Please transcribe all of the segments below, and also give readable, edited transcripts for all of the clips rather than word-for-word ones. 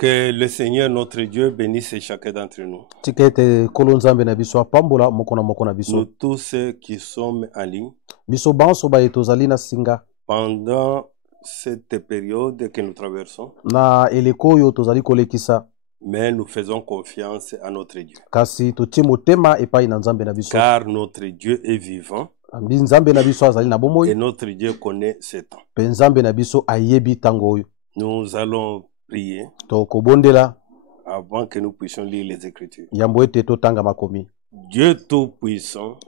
Que le Seigneur notre Dieu bénisse chacun d'entre nous. Tikete kolonzambe na biso apambola moko na biso. Nous tous ceux qui sommes en ligne. Biso banso ba etozali na singa. Pendant cette période que nous traversons. Na eleko yo tozali kolekisa. Mais nous faisons confiance à notre Dieu. Kasi totie motema epai na Nzambe na biso. Car notre Dieu est vivant. Nzambe na biso azali na bomoi. Et notre Dieu connaît ce temps. Pe Nzambe na biso ayebi tango oyo. Nous allons prier avant que nous puissions lire les Écritures. Dieu Tout-Puissant,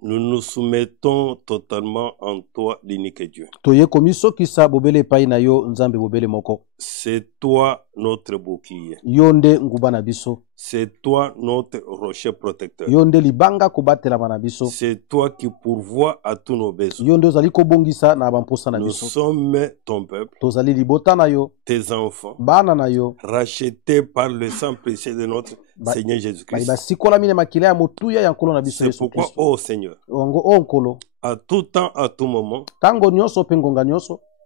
nous nous soumettons totalement en toi, l'unique Dieu. C'est toi notre bouclier. C'est toi notre rocher protecteur. C'est toi qui pourvois à tous nos besoins. Nous sommes ton peuple, tes enfants, rachetés par le sang précieux de notre Seigneur Jésus-Christ. C'est pourquoi, ô Seigneur, à tout temps, à tout moment,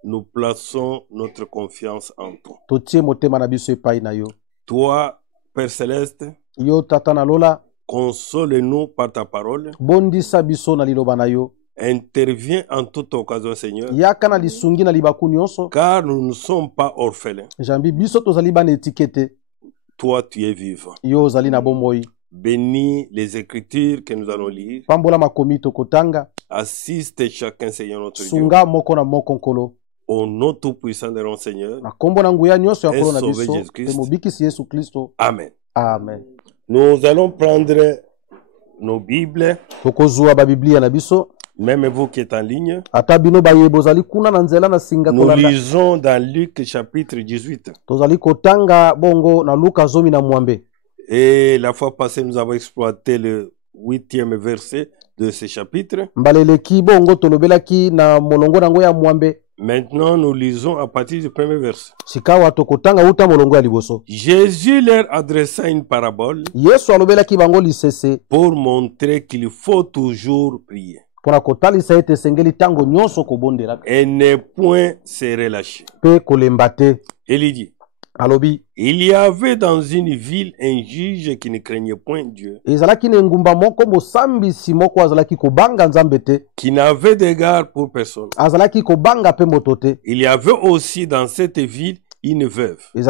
nous plaçons notre confiance en toi. Toi, Père Céleste, console-nous par ta parole. Interviens en toute occasion, Seigneur, car nous ne sommes pas orphelins. Toi, tu es vivant. Bénis les Écritures que nous allons lire. Assiste chacun, Seigneur notre Dieu. Au nom tout-puissant de notre Seigneur, et Sauveur Jésus-Christ. Amen. Amen. Nous allons prendre nos Bibles. Même vous qui êtes en ligne. Nous lisons dans Luc chapitre 18. Et la fois passée, nous avons exploité le 8e verset de ce chapitre. Maintenant, nous lisons à partir du premier verset. Jésus leur adressa une parabole pour montrer qu'il faut toujours prier et ne point se relâcher. Il dit, il y avait dans une ville un juge qui ne craignait point Dieu, qui n'avait d'égard pour personne. Il y avait aussi dans cette ville une veuve qui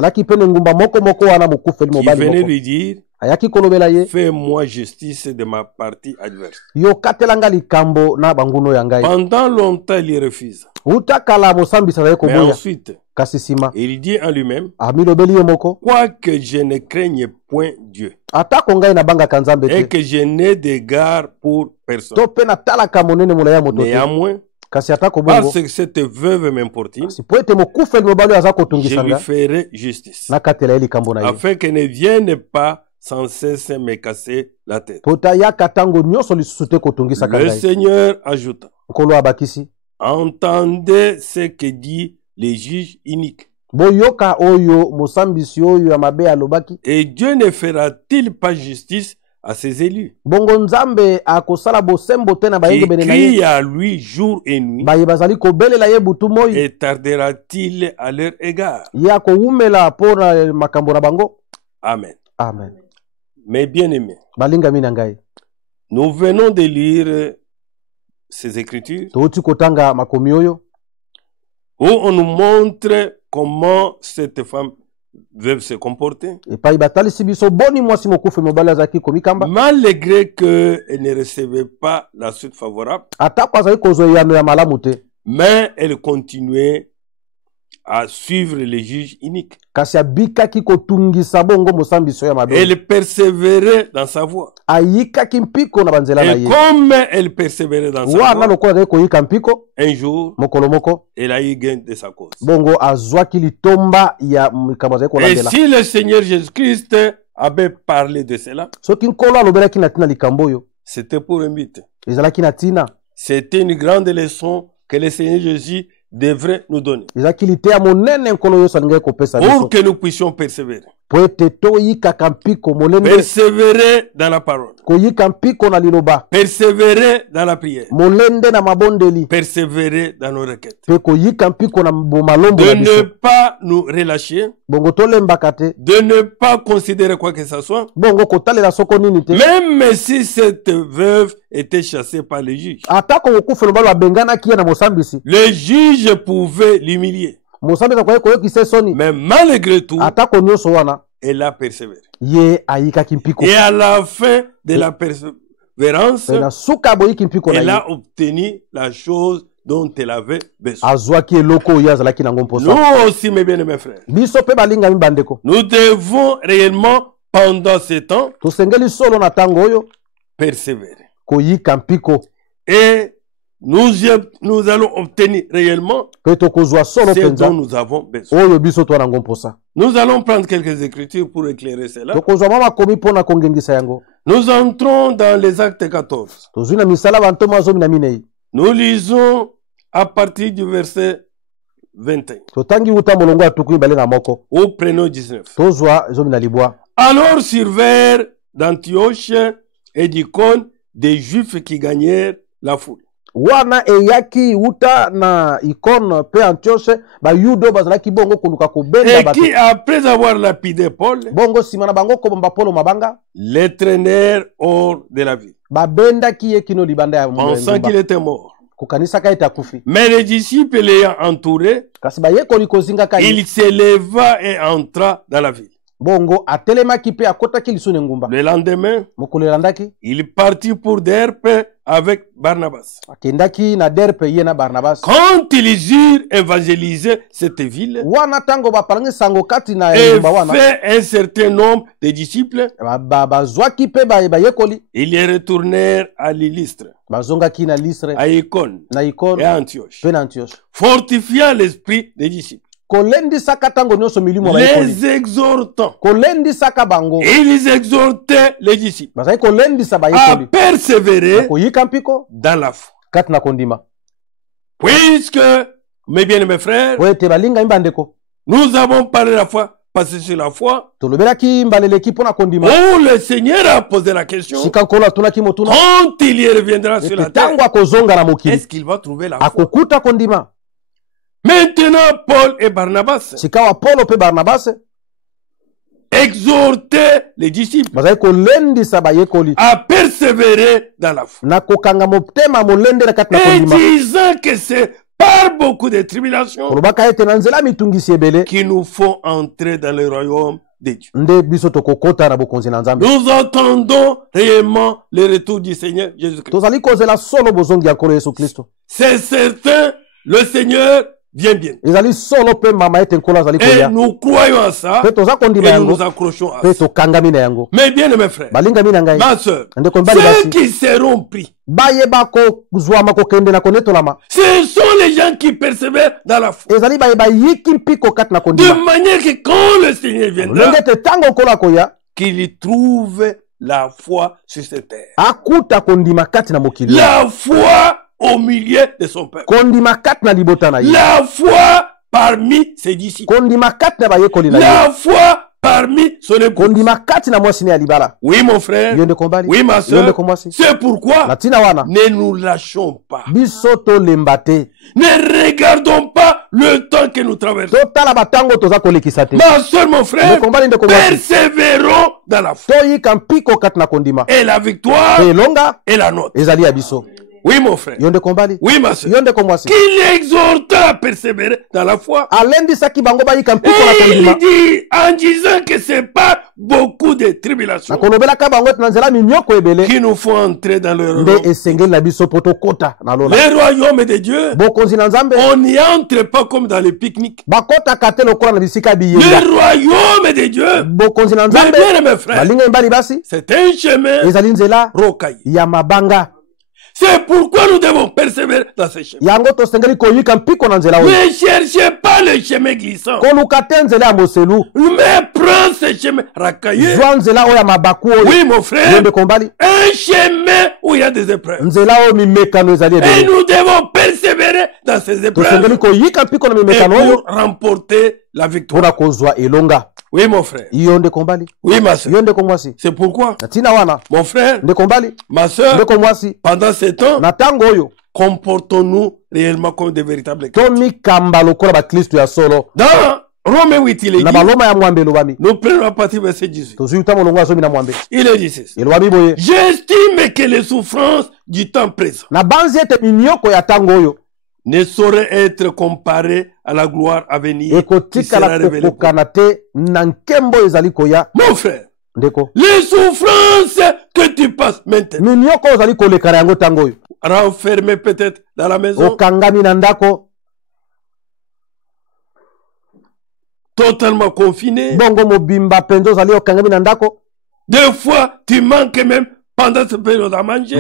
venait lui dire, fais-moi justice de ma partie adverse. Pendant longtemps, il refuse. Mais ensuite, il dit en lui-même, quoique je ne craigne point Dieu et que je n'ai d'égard pour personne, néanmoins, parce que cette veuve m'importune, je lui ferai justice, afin qu'elle ne vienne pas sans cesse me casser la tête. Le Seigneur ajouta, entendez ce que dit les juges iniques. Et Dieu ne fera-t-il pas justice à ses élus qui crient à lui jour et nuit, et tardera-t-il à leur égard? Amen. Amen. Mes bien-aimés, nous venons de lire ces Écritures où on nous montre comment cette femme veuve se comporter, malgré qu'elle ne recevait pas la suite favorable, mais elle continuait à suivre les juges iniques. Elle persévérait dans sa voie. Et comme elle persévérait dans sa voie, un jour, elle a eu gain de sa cause. Et si le Seigneur Jésus-Christ avait parlé de cela, c'était pour un but. C'était une grande leçon que le Seigneur Jésus devrait nous donner pour que nous puissions persévérer. Persévérer dans la parole. Persévérer dans la prière. Persévérer dans nos requêtes. De ne pas nous relâcher. De ne pas considérer quoi que ce soit. Même si cette veuve était chassée par les juges. Les juges pouvaient l'humilier. Mais malgré tout, elle a persévéré. Et à la fin de la persévérance, elle a obtenu la chose dont elle avait besoin. Nous aussi, mes bien-aimés frères, nous devons réellement, pendant ce temps, persévérer. Et nous allons obtenir réellement ce dont nous avons besoin. Nous allons prendre quelques écritures pour éclairer cela. Nous entrons dans les actes 14. Nous lisons à partir du verset 21. Ou prenons 19. Alors survinrent d'Antioche et d'Icône des Juifs qui gagnèrent la foule. Wana eyaki uta na Icône pe Antioche ba yudo bazalaki bongo kuluka kobenda et qui après avoir lapidé Paul bongo simana bango ko bomba Paul mabanga les traînèrent hors de la ville babenda ki ekino libanda ya pensant qu'il était mort. Kukanisa kaita kufi. Mais les disciples l'ayant entouré, kasi ba yeko likozinga kai il s'éleva et entra dans la ville. Bongo atelema kipe akota kilisune ngumba. Le lendemain, mukulerandaki il partit pour Derbe avec Barnabas. Akendaki na Derbe yena Barnabas. Quand ils eurent évangélisé cette ville, wana tango ba palangi sango kati na et fait un certain nombre de disciples, bazwa kipe ba yekoli, ils retournèrent à Lystre, bazonga ki na Lystre, à Icône, et à Antioche, fortifiant l'esprit des disciples, les exhortant. Et ils exhortaient les disciples à persévérer dans la foi. Puisque, mes bien-aimés frères, nous avons parlé de la foi, passé sur la foi, où le Seigneur a posé la question, quand il y reviendra sur la terre, est-ce qu'il va trouver la foi? Maintenant, Paul et Barnabas exhortaient les disciples à persévérer dans la foi. Et disant que c'est par beaucoup de tribulations qu'il nous faut entrer dans le royaume de Dieu. Nous attendons réellement le retour du Seigneur Jésus-Christ. C'est certain, le Seigneur vient bien. Et nous croyons à ça et nous nous accrochons à ça. Mais bien mes frères, ma soeur, ceux qui seront pris, ce sont les gens qui persévèrent dans la foi. De manière que quand le Seigneur viendra, qu'il y trouve la foi sur cette terre. La foi au milieu de son peuple. La foi parmi ses disciples. La foi parmi son épouse. Oui, mon frère. Oui, ma soeur. C'est pourquoi ne nous lâchons pas. Ne regardons pas le temps que nous traversons. Ma soeur, mon frère, persévérons dans la foi. Et la victoire est la nôtre. Oui, mon frère. Oui, ma soeur. Qu'il exhorte à persévérer dans la foi. Et il dit, en disant que c'est pas beaucoup de tribulations qu'il nous faut entrer dans le royaume. Le royaume de Dieu, on n'y entre pas comme dans les pique-niques. Le royaume de Dieu, mes bien-aimés frères, c'est un chemin rocailleux. C'est pourquoi nous devons persévérer dans ce chemin. Ne cherchez pas le chemin glissant, mais prends ce chemin racaillé. Oui, mon frère, un chemin où il y a des épreuves. Et nous devons persévérer persévérer dans ces épreuves et pour remporter la victoire. Oui, mon frère. Oui, ma soeur. C'est pourquoi, mon frère, ma soeur, pendant ce temps, comportons-nous réellement comme des véritables chrétiens. Dans Romains 8, il est dit, nous prenons la partie verset 18. Il est dit ceci. J'estime que les souffrances du temps présent ne sauraient être comparées à la gloire à venir qui sera révélée. Mon frère, les souffrances que tu passes maintenant, renfermé peut-être dans la maison, totalement confiné. Des fois, tu manques même pendant cette période à manger.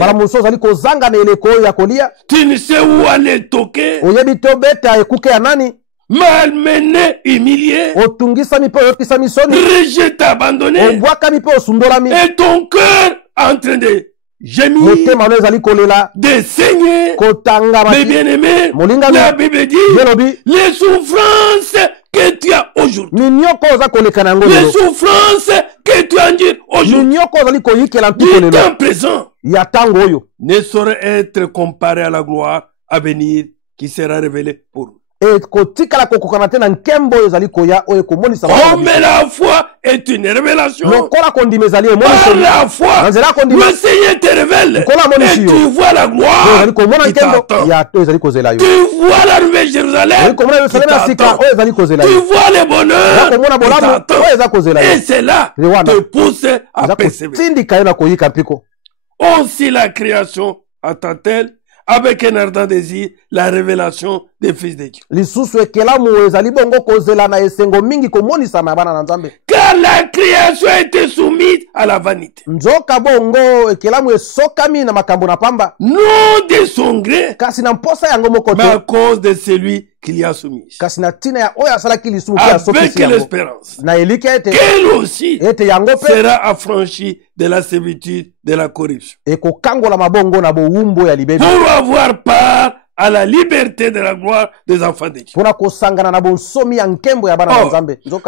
Tu ne sais où aller toquer. Malmené, humilié, rejeté, abandonné, et ton cœur en train de gémir, de saigner. Mais bien aimé, la Bible dit, les souffrances que tu as aujourd'hui, les souffrances que tu endures aujourd'hui, du temps présent, ne sauraient être comparées à la gloire à venir qui sera révélée pour nous. Comme la foi est une révélation, par la foi, le Seigneur te révèle et tu vois la gloire qui t'attend. Tu vois la nouvelle Jérusalem qui t'attend. Tu vois le bonheur qui t'attend. Et cela te pousse à persévérer. Aussi la création attend-elle avec un ardent désir la révélation des fils de Dieu. Car la création a été soumise à la vanité. Non de son gré, mais à cause de celui qui l'y a soumis. Avec l'espérance qu'elle aussi sera affranchie de la servitude de la corruption, pour avoir part à la liberté de la gloire des enfants de Dieu.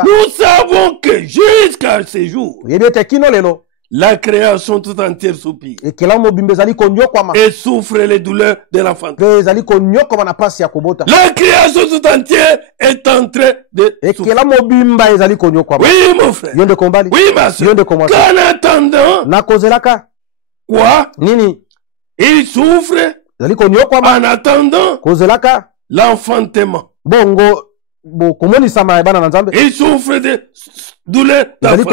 Nous savons que jusqu'à ce jour, la création tout entière soupire et souffre les douleurs de l'enfant. La création tout entière est en train de souffrir. Oui, mon frère. Oui, ma soeur. Qu'en attendant, quoi? Il souffre en attendant l'enfantement. Il souffre de douleur d'enfantement.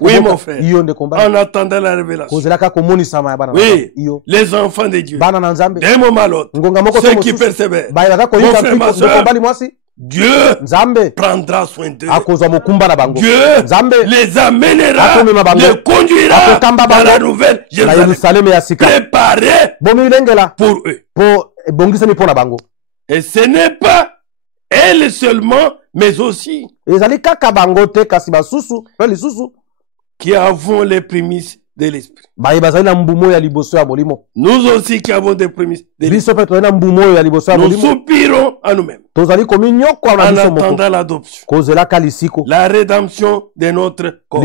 Oui, mon frère. En attendant la révélation. Oui, les enfants de Dieu. D'un moment à l'autre, ceux qui persévèrent. Mon frère, ma soeur, Dieu prendra soin d'eux. Dieu les amènera, les conduira dans la nouvelle Jérusalem, préparée pour eux. Et ce n'est pas elle seulement, mais aussi qui avons les prémices de l'esprit. Nous aussi qui avons des prémices de l'esprit. Nous soupirons à nous-mêmes en attendant l'adoption, la rédemption de notre corps.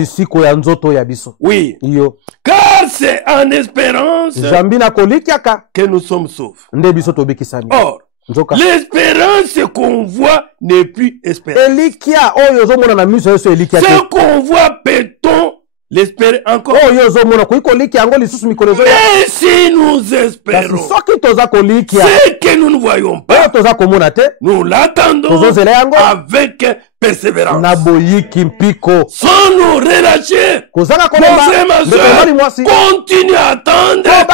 Oui, car c'est en espérance que nous sommes sauvés. Or, l'espérance qu'on voit n'est plus espérance. Ce qu'on voit, peut-on l'espérer encore? Mais si nous espérons ce que nous ne voyons pas, nous l'attendons avec persévérance, sans nous relâcher. Mon frère, ma soeur, continue à attendre dans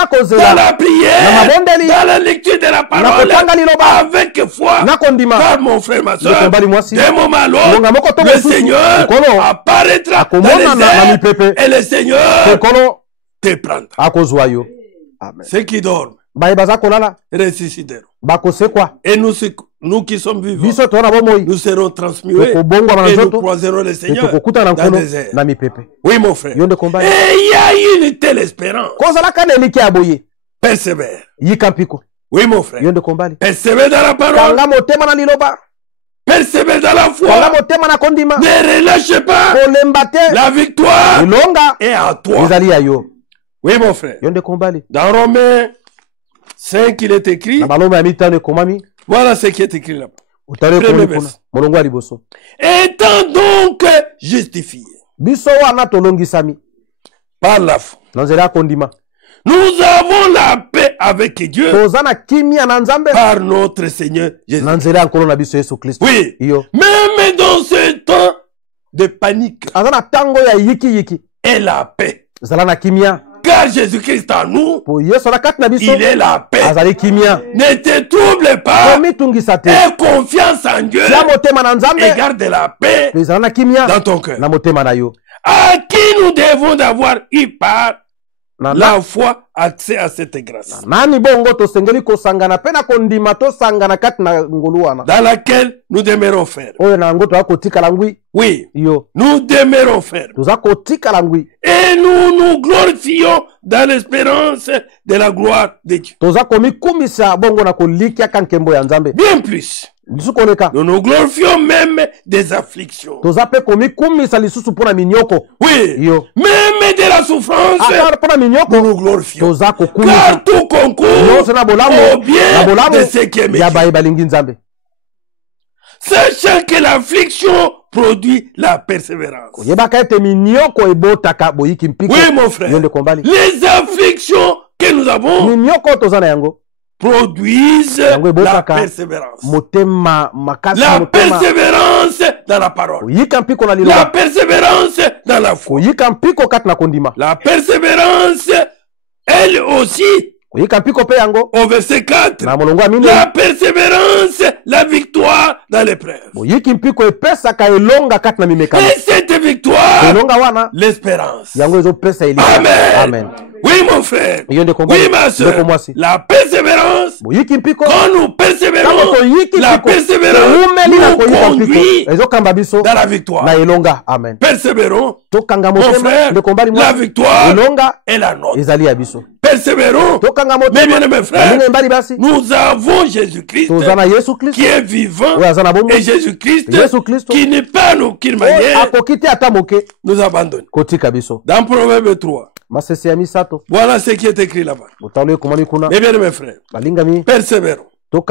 la prière, dans la lecture de la parole, avec foi. Car mon frère, ma soeur, d'un moment à l'autre, le Seigneur apparaîtra dans les airs et le Seigneur te prendra. Ceux qui dorment ressusciteront. Et nous qui sommes vivants, nous serons transmués et nous croiserons le Seigneur dans les airs. Oui, mon frère. Et il y a une telle espérance. Persévère. Oui, mon frère. Yonde kombali. Persévère dans la parole. Kanga motema na liloba. Persévère dans la foi. Kanga motema na kondima. Ne relâchez pas. Kolembate. La victoire Ilonga. est à toi. Ezali ayo. Oui, mon frère. Yonde kombali. Dans Romains 5, il est écrit. Na baloma ya mitano komami. Voilà ce qui est écrit là-bas. Premier verset. Molongo ali boso. Étant donc justifié. Biso wana tolongisami. Par la foi. Nanzela kondima. Nous avons la paix avec Dieu par notre Seigneur Jésus. Oui. Même dans ce temps de panique et la paix. Car Jésus-Christ en nous, il est la paix. Ne te trouble pas et confiance en Dieu et garde la paix dans ton cœur. À qui nous devons d'avoir eu part la foi, accès à cette grâce. Dans laquelle nous demeurons faire. Oui. Nous demeurons faire. Et nous nous glorifions dans l'espérance de la gloire de Dieu. Bien plus. Nous nous glorifions même des afflictions. Oui. Même de la souffrance. Nous nous glorifions. Car tout concourt au bien de ceux qui aiment. Sachant que l'affliction produit la persévérance. Oui, mon frère. Les afflictions que nous avons produisent la persévérance. La persévérance dans la parole. La persévérance dans la foi. La persévérance, elle aussi, au verset 4, la persévérance, la victoire dans l'épreuve. Et cette victoire, l'espérance. Amen. Oui, mon frère. Oui, ma soeur. La persévérance. Quand nous persévérons, la persévérance nous conduit dans la victoire. Persévérons. Mon frère, la victoire est la nôtre. Persévérons. Mes bien-aimés frères, nous avons Jésus-Christ qui est vivant et Jésus-Christ qui n'est pas nous, qui nous abandonne. Dans Proverbe 3. Voilà ce qui est écrit là-bas. Mes bien-aimés frères, persévérons dans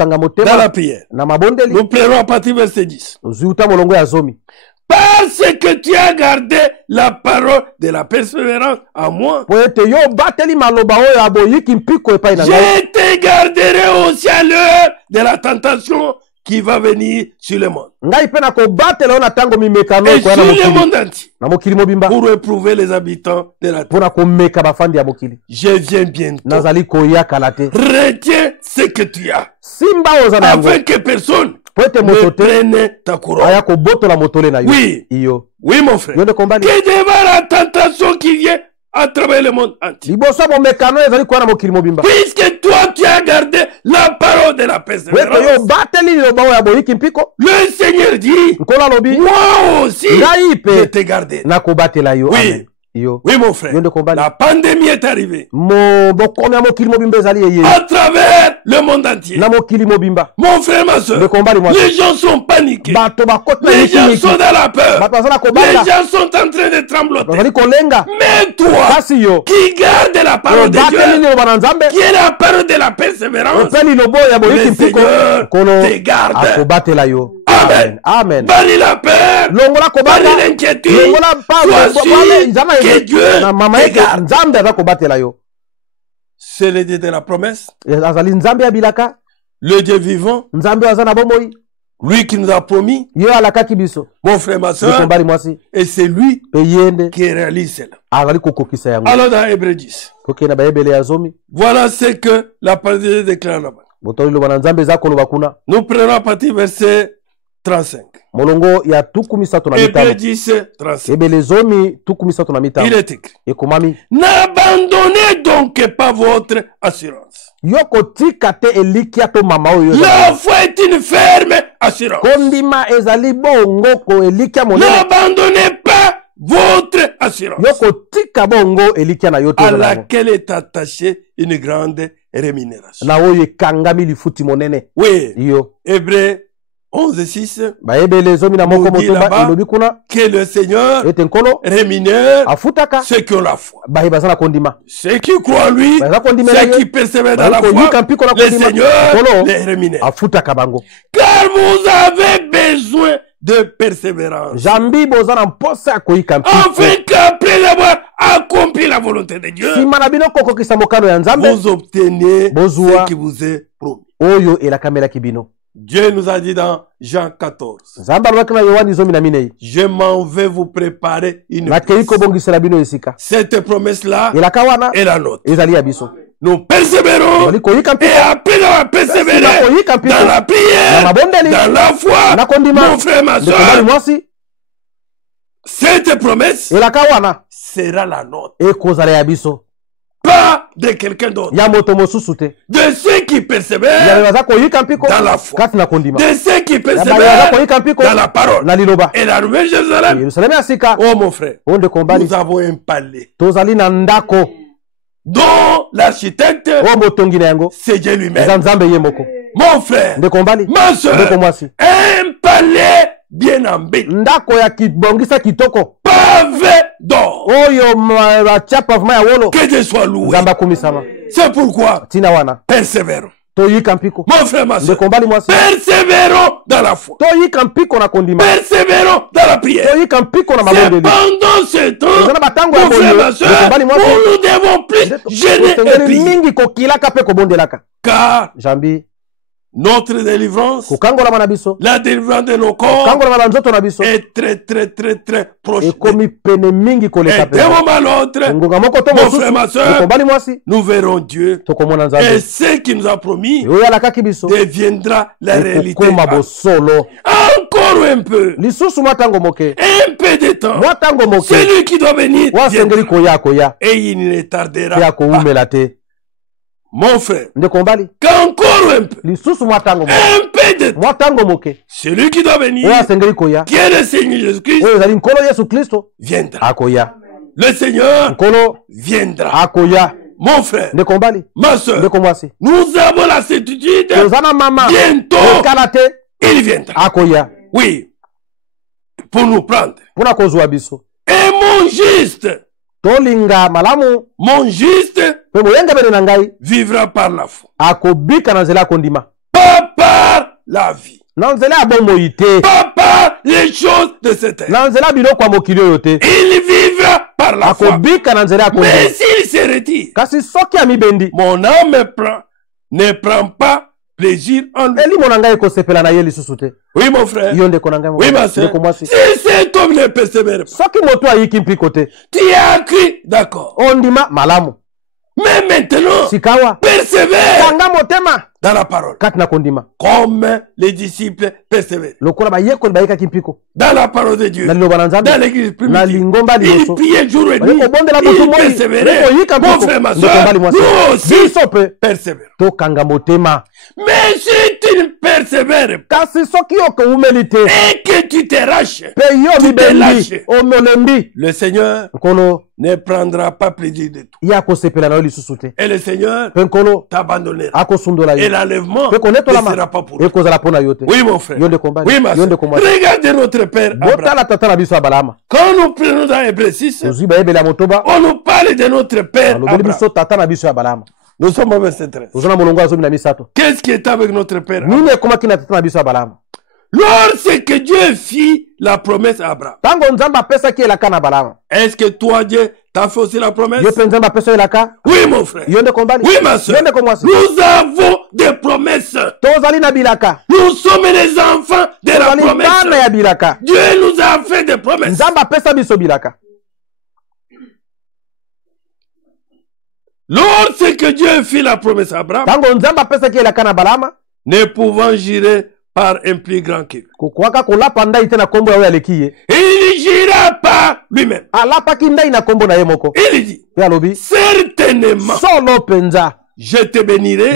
la prière. Nous prenons à partir du verset 10. Parce que tu as gardé la parole de la persévérance à moi, je te garderai aussi à l'heure de la tentation qui va venir sur le monde. Et sur le monde entier. Pour éprouver les habitants de la terre. Je viens bientôt. Retiens ce que tu as. Afin que personne ne prenne ta couronne. Oui. Oui, mon frère. Que devant la tentation qui vient à travers le monde entier. Puisque toi tu as gardé la parole de la persévérance. Le Seigneur dit, moi aussi je t'ai gardé. Oui. Oui, mon frère. La pandémie est arrivée. À travers le monde entier. Mon frère, ma soeur. Les gens sont paniqués. Les gens sont dans la peur. Les gens sont en train de trembloter. Mais toi, qui garde la parole de Dieu, qui est la parole de la persévérance, le Seigneur te garde. Amen. Amen. Bannir la peur, bannir l'inquiétude, sois sûr que Dieu te garde. C'est le Dieu de la promesse, le Dieu vivant, lui qui nous a promis, mon frère, ma soeur, et c'est lui qui réalise cela. Alors dans Hébreux 10, voilà ce que la parole de Dieu déclare là-bas. Nous prenons à partir du verset 35. Hébreux 10, 35. Il est écrit, n'abandonnez donc pas votre assurance. La foi est une ferme assurance. N'abandonnez pas votre assurance, à laquelle est attachée une grande rémunération. Na oyo ekangami lifuti monene. Oui. Iyo. Hébreux 11:6. Dit là-bas que le Seigneur rémunère ceux qui ont la foi. Ceux qui croient en lui, ceux qui persévèrent dans la foi, le Seigneur les rémunère. Car vous avez besoin de persévérance. Afin qu'après avoir accompli la volonté de Dieu, vous obtenez ce qui vous est promis. Dieu nous a dit dans Jean 14, je m'en vais vous préparer une place. Cette promesse-là est la nôtre. Nous persévérons et après avoir persévéré dans la prière, dans la foi, mon frère, ma soeur, cette promesse sera la nôtre. Pas de quelqu'un d'autre. De ceux qui persévèrent dans la foi. De ceux qui persévèrent dans la parole. Et la Nouvelle Jérusalem. Oh mon frère, nous avons un palais dont l'architecte, c'est Dieu lui-même. Mon frère, ma soeur, un palais bien embelli, pavé d'or, que Dieu soit loué. C'est pourquoi persévérons. Mon frère, ma soeur, persévérons dans la foi. Persévérons dans la prière. C'est pendant ce temps, mon frère, ma soeur, où nous devons plus gêner et prier. Car notre délivrance, la délivrance de nos corps est très proche. Et d'un moment à l'autre, mon frère, ma soeur, nous verrons Dieu. Et ce qu'il nous a promis deviendra la réalité. Encore un peu. Un peu de temps. Celui qui doit venir viendra. Et il ne tardera pas. Mon frère, qu'encore un peu, un peu de temps, celui qui doit venir, qui est le Seigneur Jésus-Christ, viendra. Le Seigneur viendra. Mon frère, ma soeur, nous avons la certitude, bientôt, il viendra. Oui, pour nous prendre. Et mon juste, vivra par la foi. Pas par la vie. Pas par les choses de cette terre. Il vivra par la foi. Mais s'il se retire, mon âme ne prend pas plaisir en lui. Oui, mon frère. Oui, ma soeur. Si cet homme ne persévère pas, tu as cru, d'accord. Mais maintenant, persévère dans la parole. Comme les disciples persévèrent. Dans la parole de Dieu. Dans l'église primitive. Ils priaient jour et nuit. Ils persévéraient. Mon frère, ma soeur, nous aussi persévérons. Mais si tu ne persévères pas et que tu te lâches, le Seigneur ne prendra pas plaisir de tout. Et le Seigneur t'abandonnera. Et l'enlèvement ne sera pas pour toi. Oui, mon frère. Oui, ma soeur. Regardez notre père Abraham. Quand nous prenons dans Hébreux 6, on nous parle de notre père Abraham. Nous sommes au verset 13. Qu'est-ce qui est avec notre père Abraham? Lorsque Dieu fit la promesse à Abraham, est-ce que toi, Dieu, t'as fait aussi la promesse? Oui, mon frère. Oui, ma soeur. Nous avons des promesses. Nous sommes les enfants de la promesse. Dieu nous a fait des promesses. Lorsque Dieu fit la promesse à Abraham, ne pouvant jurer par un plus grand que lui, il jura par lui-même. Il dit, certainement, je te bénirai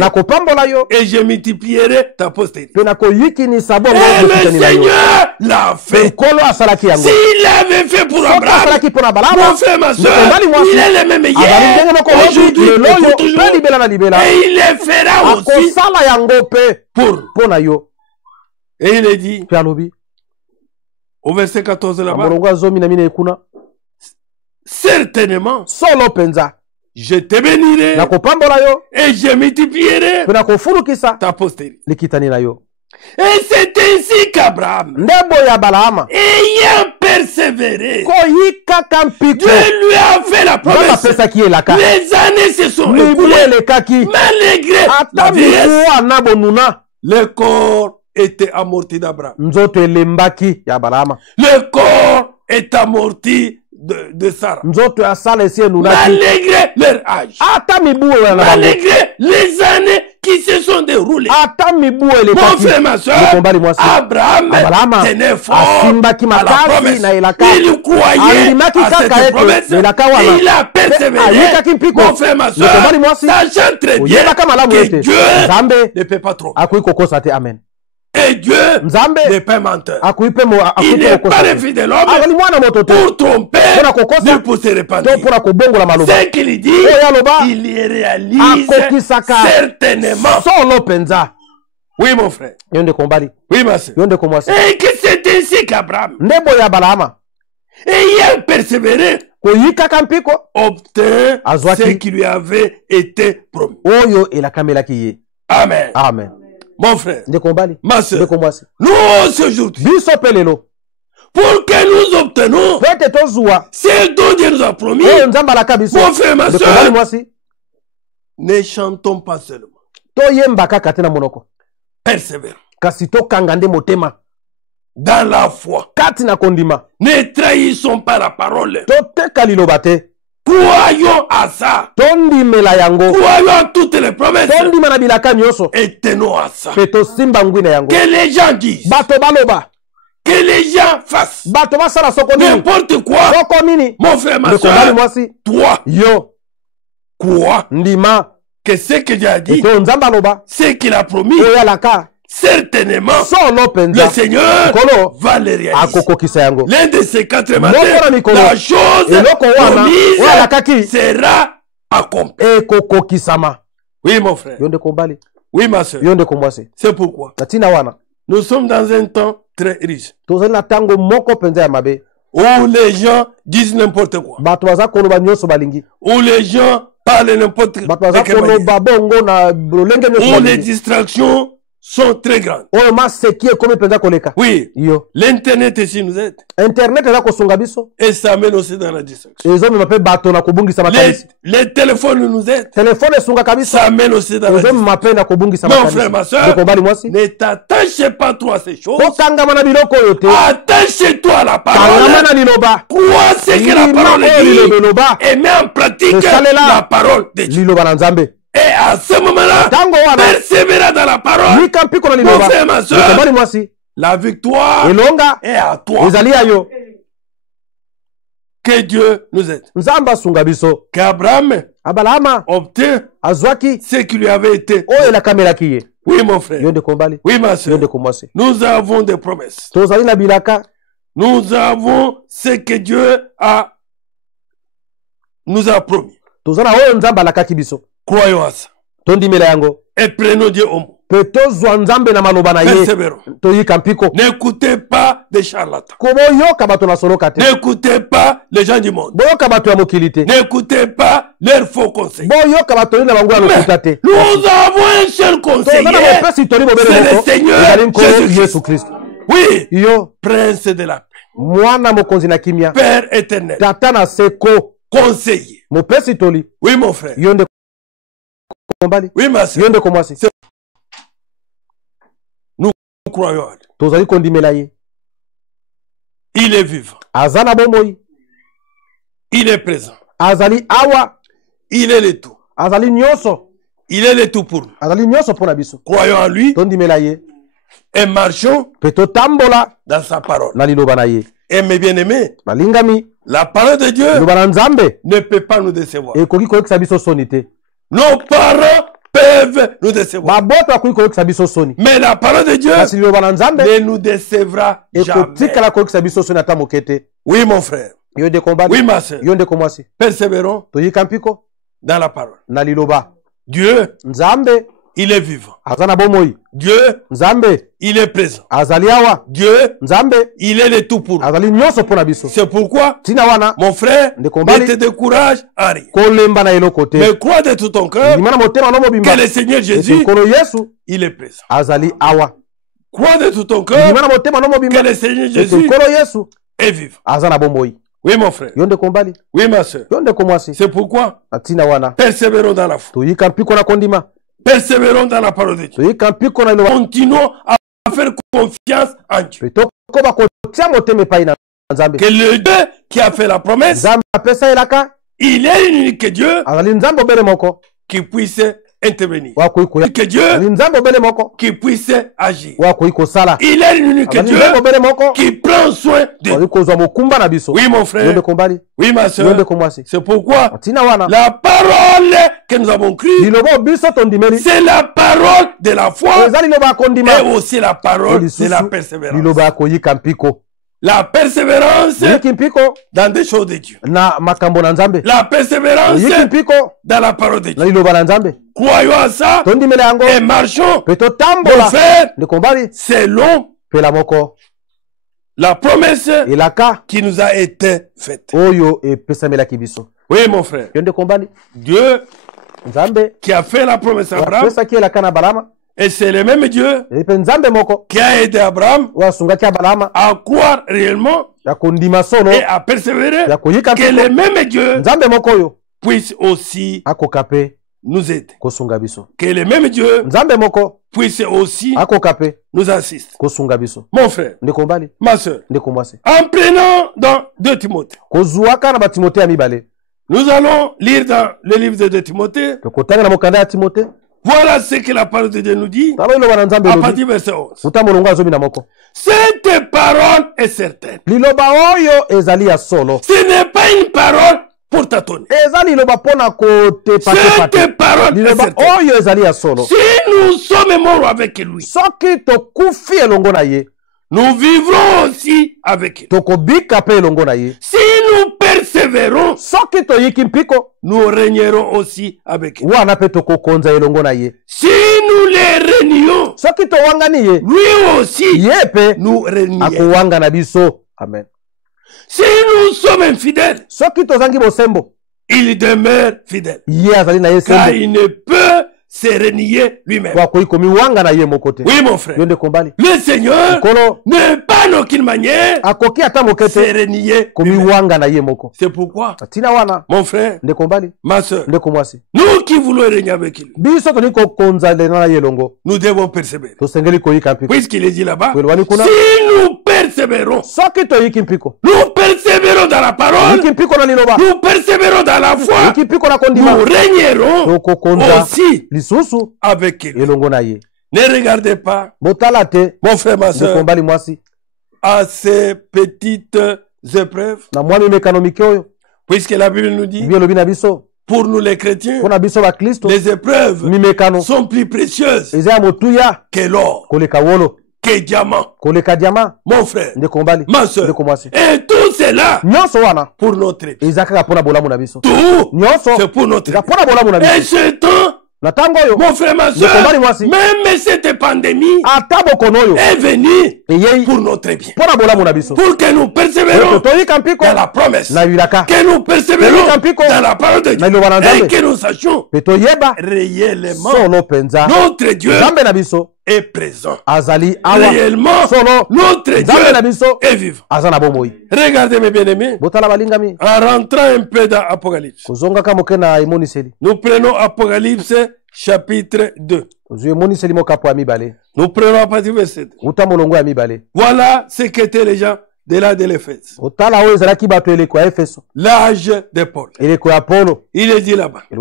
et je multiplierai ta postérité. Et le Seigneur l'a fait. S'il l'avait fait pour Abraham, mon frère, ma soeur, il est le même hier, aujourd'hui, et toujours. Et il le fera aussi pour yo. Et il est dit, au verset 14 là-bas, certainement, je te bénirai et je multiplierai ta postérité. Et c'est ainsi qu'Abraham, ayant persévéré, Dieu lui a fait la promesse. Les années se sont écoulées, malgré la vieillesse. Le corps était amorti d'Abraham. Le corps est amorti de Sarah. Malgré leur âge. Malgré les années qui se sont déroulées. Mon frère, ma soeur, Abraham tenait fort à la promesse. Il croyait à cette promesse. Et il a persévéré. Mon frère, ma soeur, sachant très bien que Dieu ne peut pas trop. Amen. Et Dieu n'est pas menteur. Il n'est pas le fils de l'homme pour tromper, ni pour se répandre. Ce qu'il dit, il y réalise certainement. Oui, mon frère. Oui, ma soeur. Et que c'est ainsi qu'Abraham, ayant persévéré, obtint ce qui lui avait été promis. Amen. Amen. Mon frère, ma soeur, nous aujourd'hui, pour que nous obtenons ce dont Dieu nous a promis, mon frère, ma soeur, ne chantons pas seulement. Persévérons. Dans la foi. Ne trahissons pas la parole. Croyons à ça. Croyons à toutes les promesses. Et tenons à ça. Que les gens disent. Que les gens fassent. N'importe quoi. Mon frère, ma soeur, toi, crois que ce que Dieu a dit, ce qu'il a promis, certainement, le Seigneur va le réaliser. L'un de ces 4 matins, la chose promise sera accomplie. Oui, mon frère. Oui, ma soeur. C'est pourquoi nous sommes dans un temps très riche où les gens disent n'importe quoi, où les gens parlent n'importe quoi, où les distractions sont très grandes. Oui, l'internet ici nous aide. Et ça amène aussi dans la distraction. Les téléphones nous aident. Ça amène aussi dans la distraction. Mon frère, ma soeur, ne t'attache pas trop à ces choses. Attache-toi à la parole. Crois ce que la parole dit et mets en pratique la parole de Dieu. Et à ce moment-là, persévérer dans la parole. Mon frère, ma soeur, la victoire est à toi. Que Dieu nous aide. Qu'Abraham obtint ce qui lui avait été. Oui, mon frère. Oui, ma soeur. Nous avons des promesses. Nous avons ce que Dieu nous a promis. Croyons à ça. Et prenons Dieu au mot. Persévérons. N'écoutez pas des charlatans. N'écoutez pas les gens du monde. N'écoutez pas leurs faux conseils. Mais nous avons un seul conseiller. C'est le Seigneur Jésus-Christ. Oui. Prince de la paix. Père éternel. Conseiller. Oui, mon frère. Oui, ma soeur. Nous croyons. Il est vivant. Il est présent. Il est le tout. Il est le tout pour nous. Croyons en lui et marchons dans sa parole. Et mes bien-aimés, la parole de Dieu ne peut pas nous décevoir. Nos parents peuvent nous décevoir. Mais la parole de Dieu ne nous décevra jamais. Oui, mon frère. Oui, ma soeur. Persévérons dans la parole. Dieu, il est vivant. Dieu, il est présent. Dieu, il est le tout pour nous. C'est pourquoi, mon frère, ne te décourage à rien. Mais crois de tout ton cœur que le Seigneur Jésus, il est présent. Crois de tout ton cœur que le Seigneur Jésus est vivant. Oui, mon frère. Oui, ma soeur. C'est pourquoi, persévérons dans la foi. Persévérons dans la parole de Dieu. Continuons à faire confiance en Dieu. Que le Dieu qui a fait la promesse, il est l'unique Dieu qui puisse intervenir. Que Dieu qui puisse agir. Il est l'unique Dieu qui prend soin de nous. Oui, mon frère. Oui, ma soeur. C'est pourquoi la parole que nous avons cru, c'est la parole de la foi et aussi la parole de la persévérance. La persévérance dans des choses de Dieu. La persévérance dans la parole de Dieu. Croyons à ça et marchons, mon frère, selon la promesse qui nous a été faite. Oui, mon frère. Dieu qui a fait la promesse à Abraham, et c'est le même Dieu qui a aidé Abraham à croire réellement et à persévérer, que le même Dieu puisse aussi nous aider. Que le même Dieu puisse aussi nous assister. Mon frère, ma soeur, en prenant dans 2 Timothée, nous allons lire dans le livre de 2 Timothée. Voilà ce que la parole de Dieu nous dit à partir du verset 11. Cette parole est certaine. Ce n'est pas une parole pour tâtonner. Cette parole est certaine. Si nous sommes morts avec lui, nous vivrons aussi avec lui. Si nous persévérons, nous régnerons aussi avec lui. Si nous les régnons, lui aussi nous régnons. Amen. Si nous sommes infidèles, il demeure fidèle. Car il ne peut se renier lui-même. Oui, mon frère. Le Seigneur ne peut pas en aucune manière se renier lui-même. C'est pourquoi, mon frère, ma soeur, nous qui voulons régner avec lui, nous devons persévérer. Puisqu'il est dit là-bas, si nous persévérons, nous persévérons dans la parole, nous persévérons dans la foi, nous régnerons aussi avec lui. Ne regardez pas, mon frère, ma soeur, à ces petites épreuves, puisque la Bible nous dit, pour nous les chrétiens, les épreuves sont plus précieuses que l'or, que diamant. Mon frère, ma soeur, et tout cela pour notre vie. Tout, c'est pour notre vie. Et ce temps, mon frère, ma soeur, même cette pandémie est venue pour notre bien. Pour que nous persévérons dans la promesse. Que nous persévérons dans la parole de Dieu. Et que nous sachions réellement notre Dieu est présent. Réellement, notre Dieu est vivant. Regardez mes bien-aimés, en rentrant un peu dans Apocalypse, nous prenons Apocalypse chapitre 2. Nous prenons à partir du verset 2. Voilà ce qu'étaient les gens de là de l'Éphèse. L'âge de Paul. Il est dit là-bas, je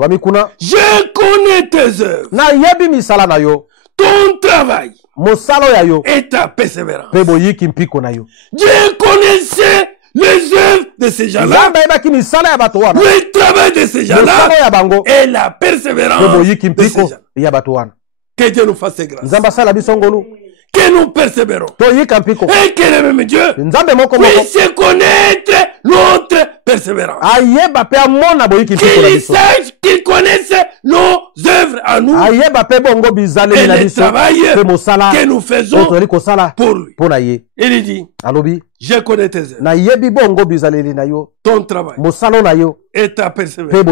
connais tes œuvres, ton travail et ta persévérance. Je connaissais Les œuvres de ces gens-là, le travail de ces gens-là et la persévérance de ces gens. Que Dieu nous fasse grâce. Que nous persévérons. Et que le même Dieu puisse connaître notre persévérance. Qu'il sache qu'il connaisse nos œuvres à nous. Et le travail que nous faisons pour lui. Il dit, je connais tes œuvres, ton travail et ta persévérance.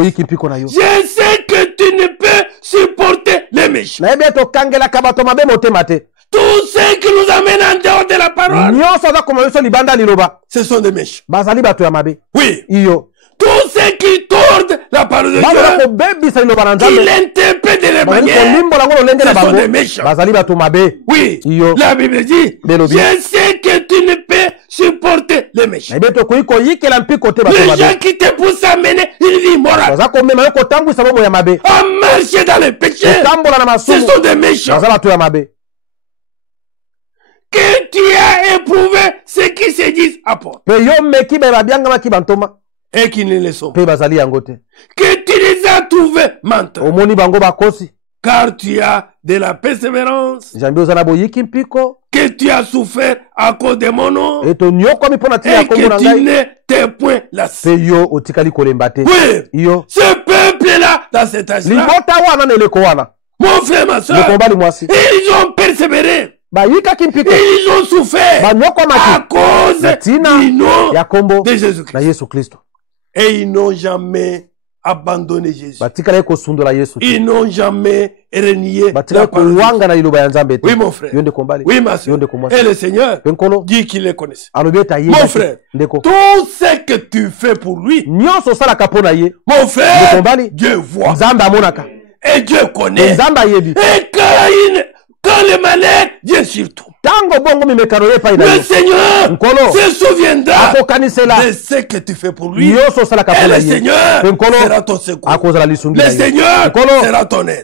Je sais que tu ne peux supporter les méchants. Tous ceux qui nous amènent en dehors de la parole, ce sont des méchants. Oui. Tous ceux qui tordent la parole de Dieu, qui l'interprètent de la manière, ce sont des méchants. Oui. La Bible dit, je sais que tu ne peux supporter les méchants. Les gens qui te poussent à mener une vie morale, à marcher dans le péché, ce sont des méchants. Que tu as éprouvé ce qui se disent apôtres et qui ne le sont pas. Que tu les as trouvés menteurs. Car tu as de la persévérance. Que tu as souffert à cause de mon nom. Et que tu n'es point lassé. Oui. Ce peuple-là, dans cet âge-là, mon frère, ma soeur, ils ont persévéré. Ils ont souffert à cause du nom de Jésus-Christ. Et ils n'ont jamais abandonné Jésus. Ils n'ont jamais renié la parole. Oui, mon frère. Oui, ma soeur. Et le Seigneur dit qu'il les connaît. Mon frère, tout ce que tu fais pour lui, mon frère, Dieu voit. Et Dieu connaît. Et quand le malheur vient sur toi, le Seigneur se souviendra de ce que tu fais pour lui. Et le Seigneur sera ton secours. Le Seigneur sera ton aide.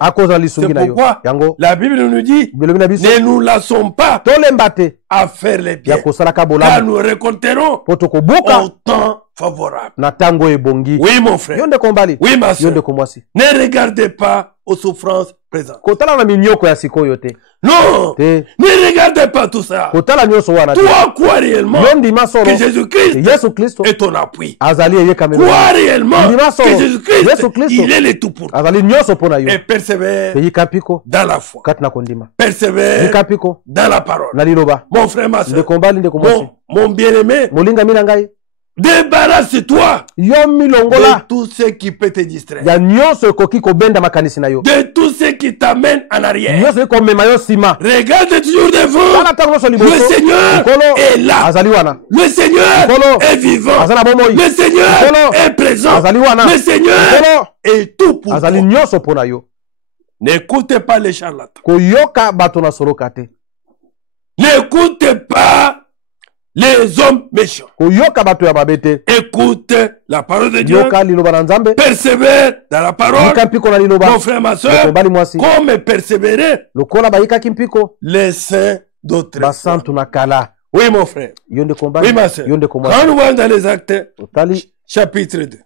C'est pourquoi la Bible nous dit, ne nous lassons pas à faire les biens, car nous récolterons au temps favorable. Oui, mon frère. Oui, ma soeur. Ne regardez pas aux souffrances présentes. Non, ne regardez pas tout ça. Toi, crois réellement que Jésus-Christ est ton appui. Crois réellement que Jésus-Christ, il est le tout pour toi. Et persévère dans la foi. Persévère dans la parole. Mon frère, ma soeur, mon bien-aimé, débarrasse-toi de tout ce qui peut te distraire. De tout ce qui t'amène en arrière. Regarde toujours devant. Le Seigneur est là. Le Seigneur est vivant. Le Seigneur est présent. Le Seigneur est tout pour toi. N'écoutez pas les charlatans. N'écoutez pas les hommes méchants. Écoute la parole de Dieu. Persévère dans la parole. Mon frère, ma soeur, comme persévérer les saints d'autrefois. Oui, mon frère. Oui, ma soeur. Quand nous voyons dans les Actes, chapitre 2,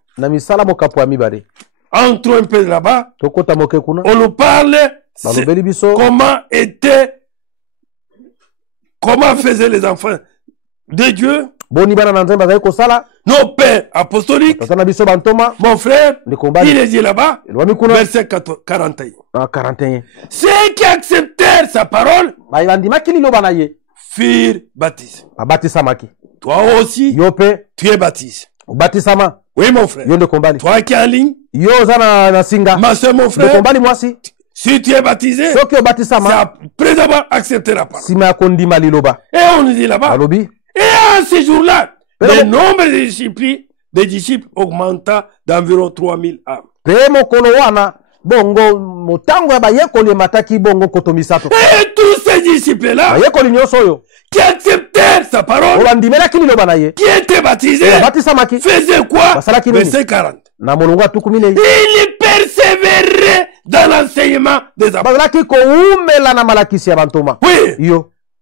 entrons un peu là-bas, on nous parle comment faisaient les enfants de Dieu, nos pères apostoliques. Mon frère, il est dit là-bas, verset 41. Ceux qui acceptèrent sa parole furent baptisés. Toi aussi, tu es baptisé. Oui, mon frère. Toi qui es en ligne, ma soeur, mon frère, si tu es baptisé, c'est après avoir accepté la parole. Et on nous dit là-bas, et à ce jour-là, le nombre des disciples augmenta d'environ 3000 âmes. Et tous ces disciples-là qui acceptèrent sa parole, qui étaient baptisés, faisaient quoi? Verset 40. Il persévérait dans l'enseignement des apôtres. Oui.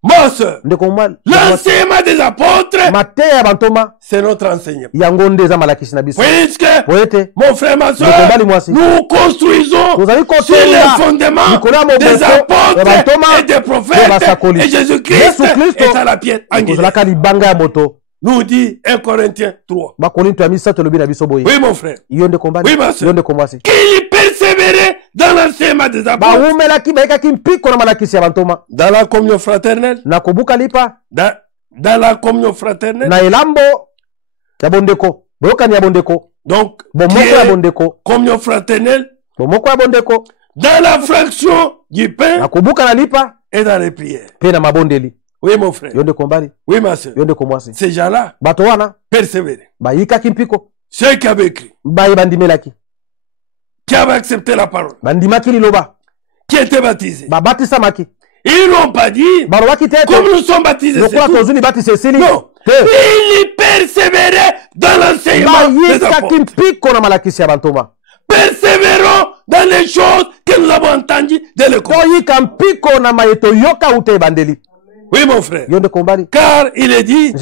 Ma soeur, l'enseignement des apôtres, c'est notre enseignement. Puisque, mon frère, ma soeur, nous construisons sur les fondements des apôtres et des prophètes, et Jésus-Christ est à la pierre angulaire. Nous dit 1 Corinthiens 3. Oui, mon frère. Oui, ma soeur. Qu'il persévérait dans l'enseignement des apôtres. Dans la communion fraternelle. Dans la communion fraternelle. Donc, communion fraternelle. Dans la fraction du pain. Et dans les prières. Oui, mon frère. Oui, ma soeur. Ces gens-là, persévérer. Ceux qui avaient écrit, qui avaient accepté la parole, qui étaient baptisés, ils n'ont pas dit, comme nous sommes baptisés, c'est tout. Non. Ils persévéraient dans l'enseignement des apôtres. Persévérons dans les choses que nous avons entendues dès le commencement. Oui, mon frère. Car il est dit,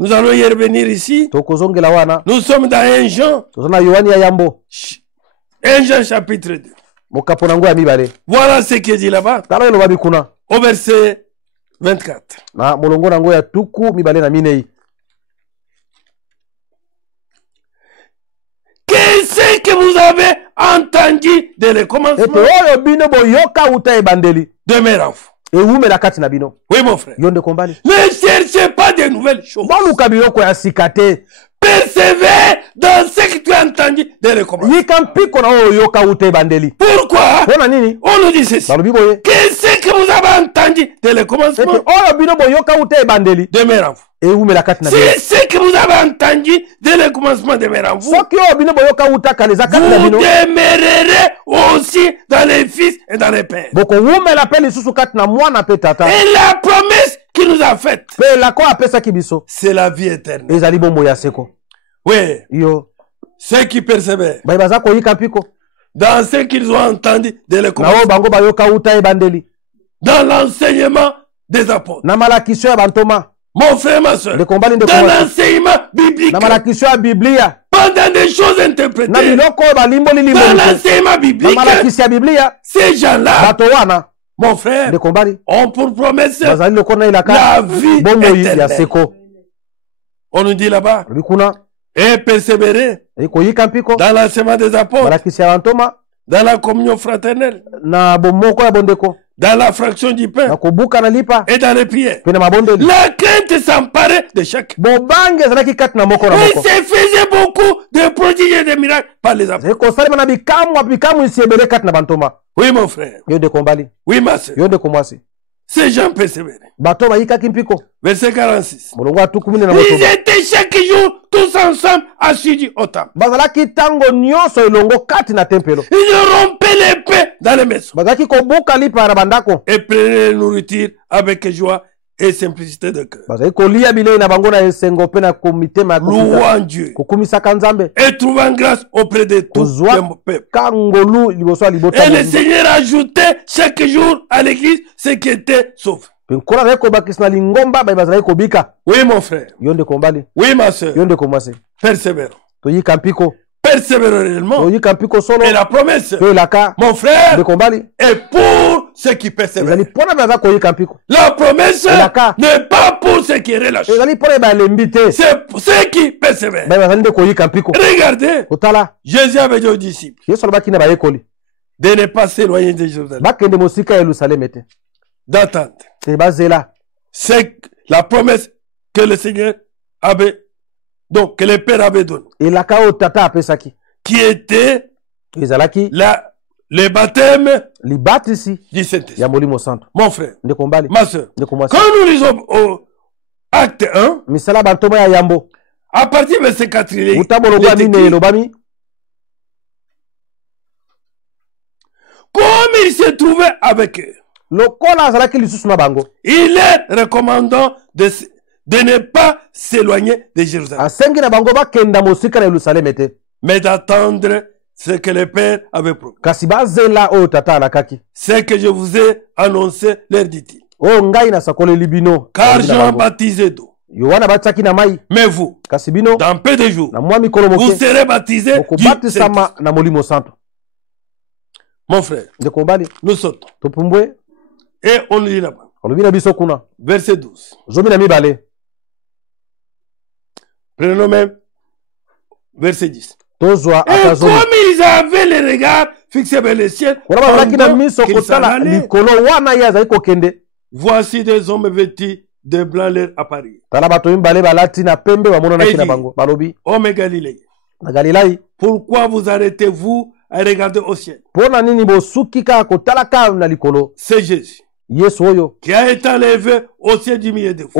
nous allons y revenir ici. Nous sommes dans 1 Jean. 1 Jean chapitre 2. Voilà ce qui est dit là-bas. Au verset 24. Qu'est-ce que vous avez entendu dès le commencement de mes enfants? Oui, mon frère. Ne cherchez pas de nouvelles choses. Persévère dans ce que tu as entendu dès le commencement. Pourquoi? On nous dit ceci. Qu'est-ce que vous avez entendu dès le commencement de mes enfants? C'est ce que vous avez entendu dès le commencement de mes enfants. Vous demeurerez aussi dans les fils et dans les pères. Et la promesse qu'il nous a faite, c'est la vie éternelle. Oui. Ceux qui persévèrent dans ce qu'ils ont entendu dès le commencement, dans l'enseignement des apôtres. Mon frère, ma soeur, dans l'enseignement biblique, pendant des choses interprétées, dans l'enseignement biblique, ces gens-là, mon frère, ont pour promesse la vie éternelle. On nous dit là-bas, et persévérer dans l'enseignement des apôtres, dans la communion fraternelle, dans la fraction du pain et dans les prières. La crainte s'emparait de chaque. Et se faisait beaucoup de prodiges et de miracles par les apôtres. Oui, mon frère. Oui, ma soeur. Ces gens persévéraient. Verset 46. Ils étaient chaque jour tous ensemble assidus au temple. Ils rompaient les pains dans les maisons. Et prenaient la nourriture avec joie et simplicité de cœur. Louant Dieu. Et trouvant grâce auprès de tous les peuples. Et le Seigneur ajoutait chaque jour à l'église ce qui était sauf. Oui, mon frère. Oui, ma soeur. Persévérons. Persévérons réellement. Et la promesse, mon frère, est pour ceux qui persévèrent. La promesse n'est pas pour ceux qui relâchent. C'est pour ceux qui persévèrent. Regardez, Jésus avait dit aux disciples de ne pas s'éloigner de Jérusalem, d'attendre. C'est la promesse que le Seigneur avait, donc que le Père avait donné, qui était le baptême du Saint-Esprit. Mon frère, ma soeur, quand nous lisons au acte 1, à partir de verset 4, il est écrit, comme il se trouvait avec eux, il est recommandant de ne pas s'éloigner de Jérusalem, mais d'attendre ce que le Père avait promis. Ce que je vous ai annoncé, leur dit-il. Oh ngai na sakole libino. Car Jean baptisé d'eau. Yohana bataki na mai. Mais vous, kasibino, dans peu de jours, vous serez baptisés du Saint-Esprit. Na molimo santo. Mon frère, nous sautons. Et on lit là-bas. Verset 12. Prenons même verset 10. Et comme ils avaient les regards fixés vers le ciel, voici des hommes vêtus de blanc leur appareil. Hommes Galilée, pourquoi vous arrêtez-vous à regarder au ciel? C'est Jésus qui a été enlevé au ciel du milieu de vous.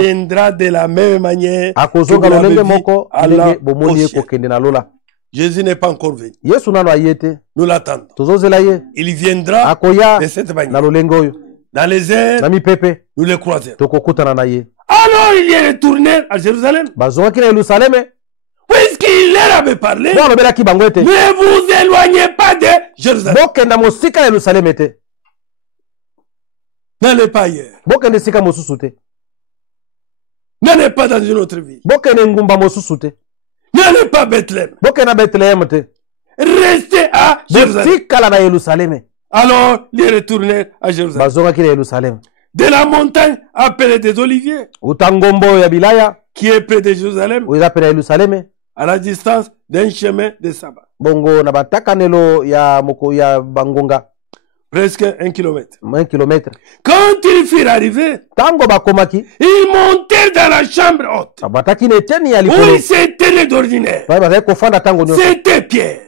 Viendra de la même manière que vous l'avez vu au ciel. Jésus n'est pas encore venu. Nous l'attendons. Il viendra de cette manière. Dans les airs, nous le croiserons. Alors il est retourné à Jérusalem. Puisqu'il leur avait parlé, ne vous éloignez pas de Jérusalem. N'allez pas ailleurs. N'allez pas dans une autre ville. N'allez pas à Bethléem. Restez à Jérusalem. Alors, il est retourné à Jérusalem. De la montagne appelée des Oliviers, qui est près de Jérusalem, à la distance d'un chemin de sabbat. Presque 1 kilomètre. Quand ils furent arrivés, ils montèrent dans la chambre haute, où ils s'étaient d'ordinaire. C'était Pierre,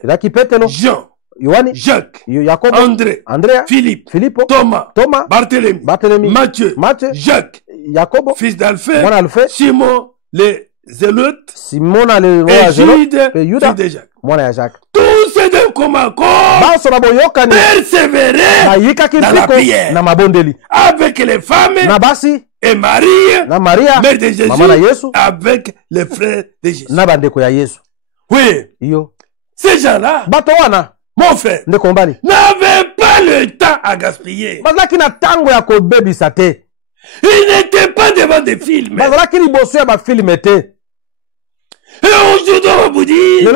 Jean, Jacques, André, Philippe, Thomas, Barthélemy, Matthieu, Jacques, fils d'Alphée, Simon, les Zélotes, et Jude, fils de Jacques. Tous ces deux comme encore persévéraient dans la prière avec les femmes et Marie, mère de Jésus, avec les frères de Jésus. Oui, ces gens-là, mon frère, n'avaient pas le temps à gaspiller. Ils n'étaient pas devant des films. Et aujourd'hui, on va vous dire,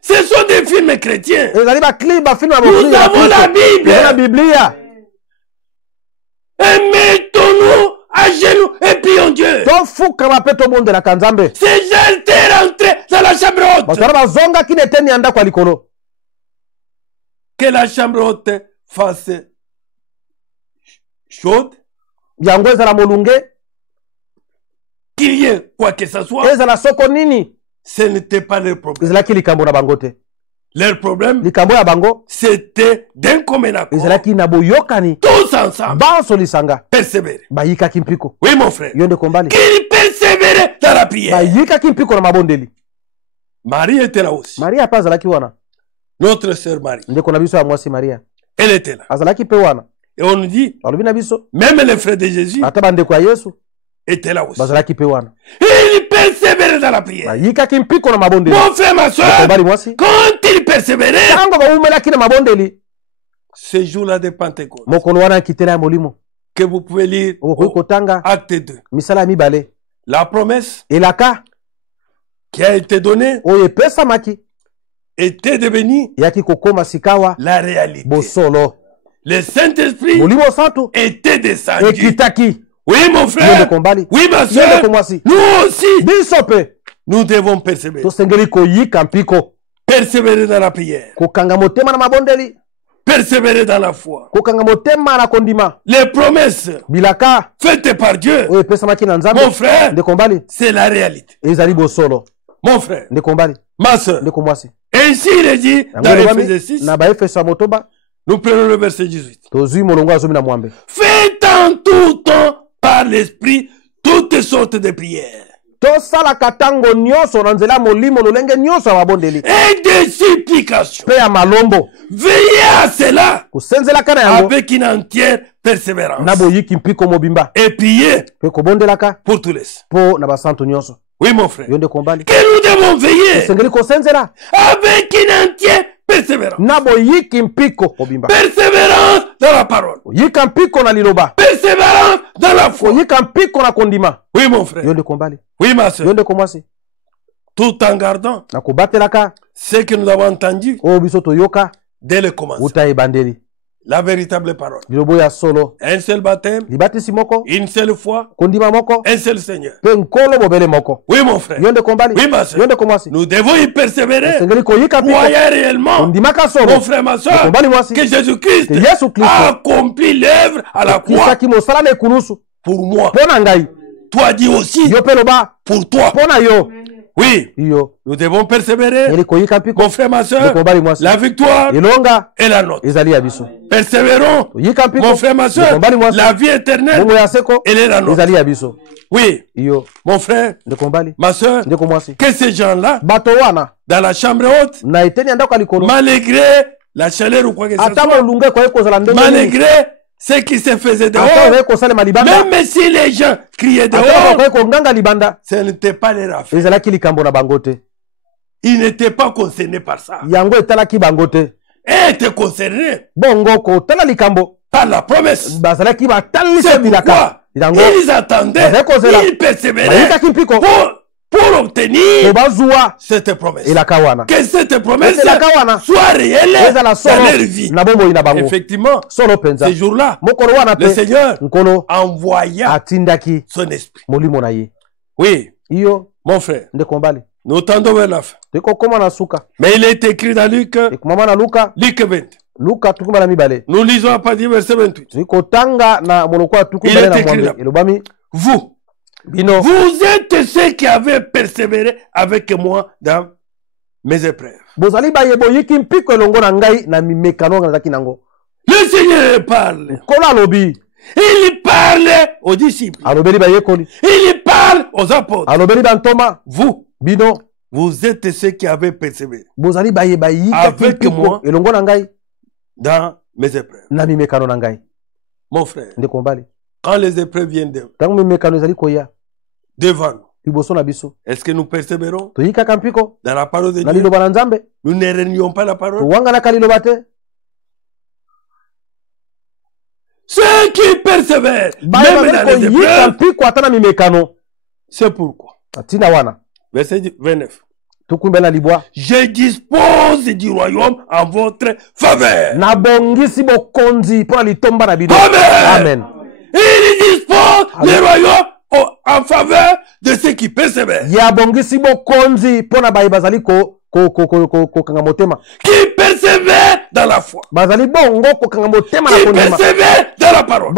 ce sont des films chrétiens. Nous avons la Bible. Et mettons-nous à genoux et prions Dieu. Ces gens étaient rentrés dans la chambre haute. Que la chambre haute fasse chaude. Qu'il y ait quoi que ce soit. Ce n'était pas leur problème. Leur problème, c'était d'un commun accord. Tous ensemble. Persévérer. Oui, mon frère. Qu'ils persévéraient dans la prière. Marie était là aussi. Notre sœur Marie. Elle était là. Et on nous dit, même les frères de Jésus étaient là aussi. Il persévérait dans la prière. Mon frère, ma soeur, quand il persévérait, ce jour-là de Pentecôte, que vous pouvez lire Acte 2, la promesse qui a été donnée était devenue la réalité. Le Saint-Esprit était descendu. Oui, mon frère. Oui, ma soeur. Nous aussi. Nous devons persévérer. Persévérer dans la prière. Persévérer dans la foi. Les promesses faites par Dieu, mon frère, c'est la réalité. Mon frère, ma soeur. Ainsi il est dit dans Ephésiens 6. Nous prenons le verset 18. Faites en tout temps par l'esprit toutes sortes de prières et de supplications. Veillez à cela avec une entière persévérance et priez pour tous les. Oui, mon frère. Que nous devons veiller avec une entière persévérance. Persévérance dans la parole. Persévérance dans la foi. Oui, mon frère. Oui, ma soeur. Tout en gardant ce que nous avons entendu dès le commencement. La véritable parole. Un seul baptême, une seule foi, un seul Seigneur. Oui, mon frère. Oui, ma soeur. Nous devons y persévérer. Croyez réellement, mon frère, ma soeur, que Jésus-Christ a accompli l'œuvre à la croix pour moi. Toi dis aussi pour toi. Oui, nous devons persévérer. Mon frère, ma soeur, la victoire est la nôtre. Persévérons, mon frère, ma soeur, la vie éternelle, elle est la nôtre. Oui, mon frère, ma soeur, que ces gens-là, dans la chambre haute, malgré la chaleur ou quoi que ce soit, malgré ce qui se faisait dehors, même si les gens criaient dehors, ce n'était pas leur affaire. Ils n'étaient pas concernés par ça. Ils étaient concernés par la promesse. C'est pourquoi ils attendaient, ils persévéraient pour obtenir cette promesse. Que cette promesse soit réelle dans leur vie. Effectivement, ce jour-là, le Seigneur envoya son esprit. Oui, mon frère, nous tendons vers la fin. Mais il est écrit dans Luc 20. Nous lisons à partir du verset 28. Il est écrit là. Vous êtes ceux qui avez persévéré avec moi dans mes épreuves. Le Seigneur parle. Il parle aux disciples. Il parle aux apôtres. Vous êtes ceux qui avez persévéré avec moi dans mes épreuves. Mon frère, quand les épreuves viennent devant nous, est-ce que nous persévérons dans la parole de Dieu? Nous ne renions pas la parole. Ceux qui persévèrent même dans les épreuves, c'est pourquoi. Verset 29. Je dispose du royaume en votre faveur. Amen. Il dispose du royaume en faveur de ceux qui persévèrent. Qui persévère dans la foi. Qui persévère dans la parole.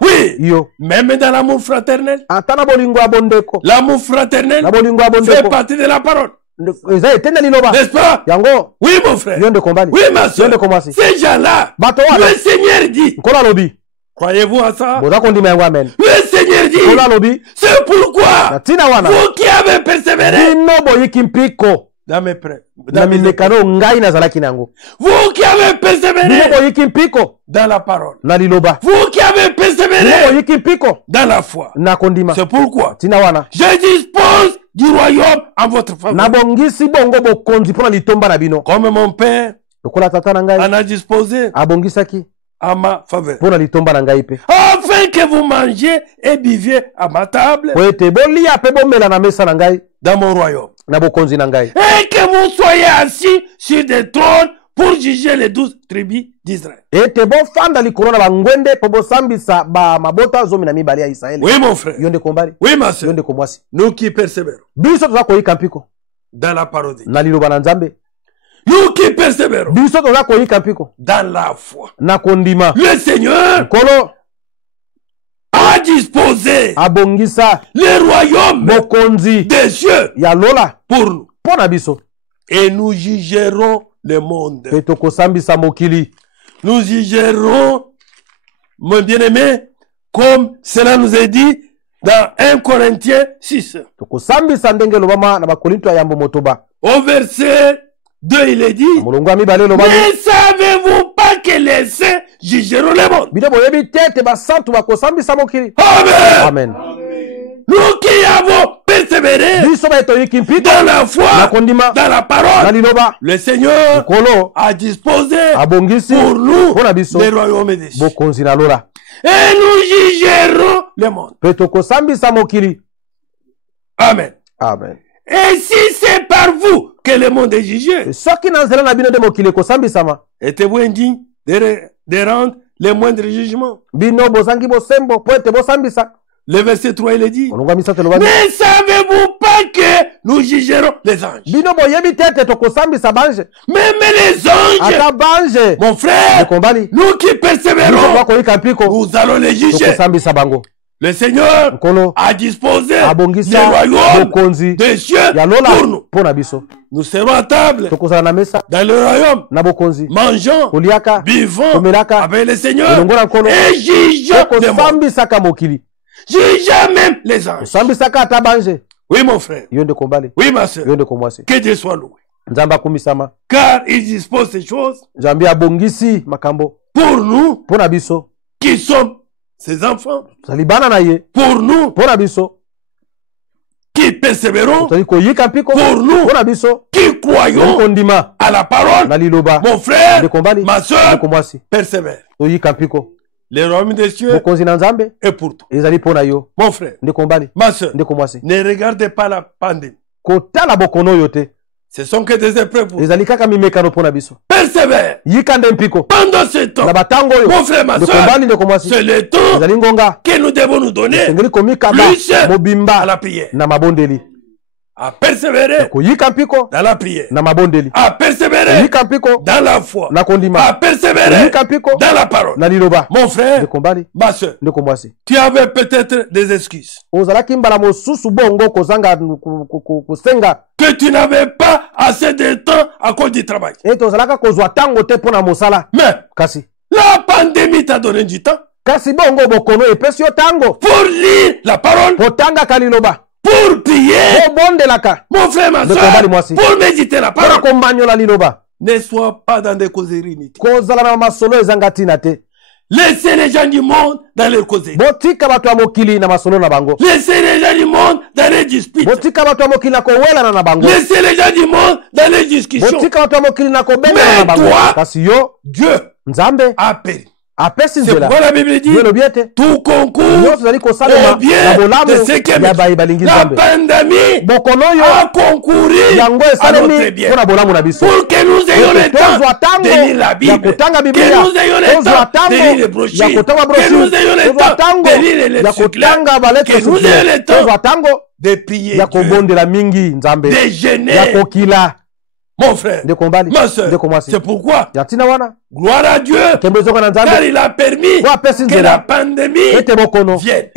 Oui. Même dans l'amour fraternel. L'amour fraternel fait partie de la parole. N'est-ce pas? Oui, mon frère. Oui, ma soeur. Ces gens-là, le Seigneur dit. Croyez-vous à ça? Le Seigneur dit. C'est pourquoi vous qui avez persévéré dans mes prêts. Vous qui avez persévéré dans la parole. Vous qui avez persévéré dans la foi. C'est pourquoi je dispose du royaume en votre faveur. Comme mon père en a disposé à ma faveur. Afin que vous mangiez et buviez à ma table dans mon royaume. Et que vous soyez assis sur des trônes pour juger les 12 tribus d'Israël. Oui, mon frère. Oui, ma soeur. Nous qui persévérons dans la parole de Dieu. Nous qui persévérons dans la foi. Le Seigneur a disposé le royaume des cieux pour nous. Et nous jugerons le monde. Nous jugerons, mon bien-aimé, comme cela nous est dit dans 1 Corinthiens 6. Au verset 2, il est dit, mais savez-vous pas que les saints jugeront le monde? Amen. Amen. Nous qui avons persévéré dans la foi, dans la parole, le Seigneur a disposé pour nous les royaumes et des cieux. Et nous jugerons le monde. Amen. Amen. Et si c'est par vous que le monde est jugé, êtes-vous indigne de rendre les moindres jugements? Le verset 3, il est dit, mais savez-vous pas que nous jugerons les anges? Même les anges, mon frère, nous qui persévérons, nous allons les juger. Le Seigneur a disposé les royaumes des cieux pour nous. Nous serons à table dans le royaume, mangeant, buvant avec le Seigneur et jugeant les mondes. Jugeant même les anges. Oui, mon frère. Oui, ma soeur. Que Dieu soit loué. Car il dispose ces choses pour nous qui sommes ses enfants, pour nous qui persévérons, pour nous qui croyons à la parole, mon frère, ma soeur, persévère. Les royaumes des cieux est pour toi. Mon frère, ma soeur, ne regardez pas la pandémie. Ce sont que des épreuves pour vous. Persévère. Pendant ce temps, mon frère, ma soeur, c'est le temps que nous devons nous donner plus à la prière. À persévérer dans la prière, à persévérer dans la foi, à persévérer dans la parole. Mon frère, ma soeur, tu avais peut-être des excuses que tu n'avais pas assez de temps à cause du travail. Mais la pandémie t'a donné du temps pour lire la parole, pour prier, mon frère, ma soeur, pour méditer la parole. Ne sois pas dans des causeries inutiles. Laissez les gens du monde dans leurs causeries. Laissez les gens du monde dans les disputes. Laissez les gens du monde dans les discussions. Mais toi, Dieu a péri. C'est pourquoi la Bible dit tout concourt au bien de ceux qui aiment. La pandémie a concouru à notre bien pour que nous ayons le temps de lire la Bible, que nous ayons le temps de lire les brochures, que nous ayons le temps de lire les circulaires, que nous ayons le temps de prier Dieu, de jeûner. Mon frère, ma soeur, c'est pourquoi, gloire à Dieu, car il a permis que la pandémie vienne.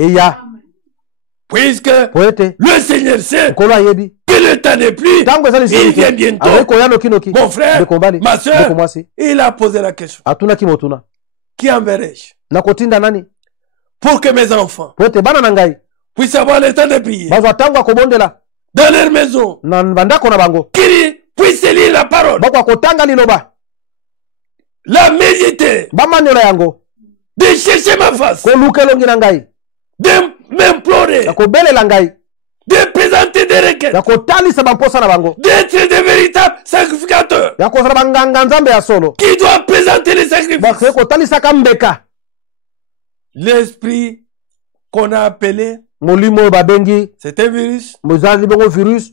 Puisque le Seigneur sait que le temps n'est plus, il vient bientôt. Mon frère, ma soeur, il a posé la question. Qui enverrai-je pour que mes enfants puissent avoir le temps de prier dans leur maison, qu'ils puissent lire la parole, la méditer, de chercher ma face, de m'implorer, de présenter des requêtes, d'être des véritables sacrificateurs qui doivent présenter les sacrifices. L'esprit qu'on a appelé, c'est un virus